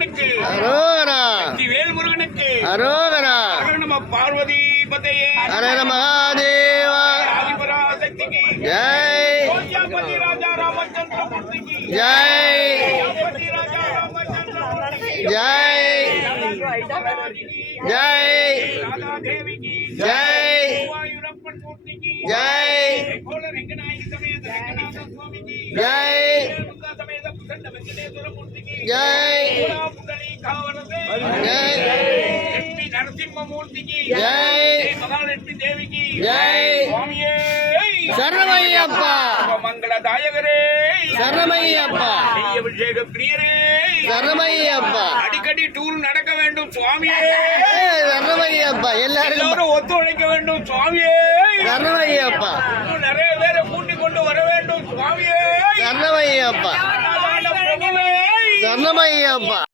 முருகனுக்கு அரோகரா. வேல் முருகனுக்கு அரோகரா. நம்ம பார்வதி பதையே ஹர மகாதேவா. ஆதிபராசக்திக்கு ஜெய். கோஜாபதி ராஜா ராமச்சந்திரமூர்த்திக்கு ஜெய். கோஜாபதி ராஜா ராமச்சந்திரமூர்த்திக்கு ஜெய். ஜெய். ராதா தேவிக்கு ஜெய். வாயுரப்பன் மூர்த்திக்கு ஜெய். கோல ரெங்கநாயகி சமேத ரெங்கநாத சுவாமிக்கு ஜெய். முருகா சமேத புகண்ட வெங்கடேஸ்வர மூர்த்திக்கு ஜெய். புண்டலி காவலதே ஜெய். லட்சுமி நரசிம்ம மூர்த்திக்கு ஜெய். மகாலட்சுமி தேவிக்கு ஜெய். சுவாமியே சரணமையப்பா. மங்களதாயகரே சரணமையப்பா. அபிஷேக பிரியரே சரணமையப்பா. அடிக்கடி டூர் நடக்க வேண்டும் சுவாமியே சரணமையப்பா. எல்லாரும் ஒத்துழைக்க வேண்டும் சுவாமியே சரணமையப்பா. நிறைய பேரை கூட்டிக் கொண்டு வர வேண்டும் சுவாமியே சரணமையப்பா. பிரபுவே சரணமையப்பா.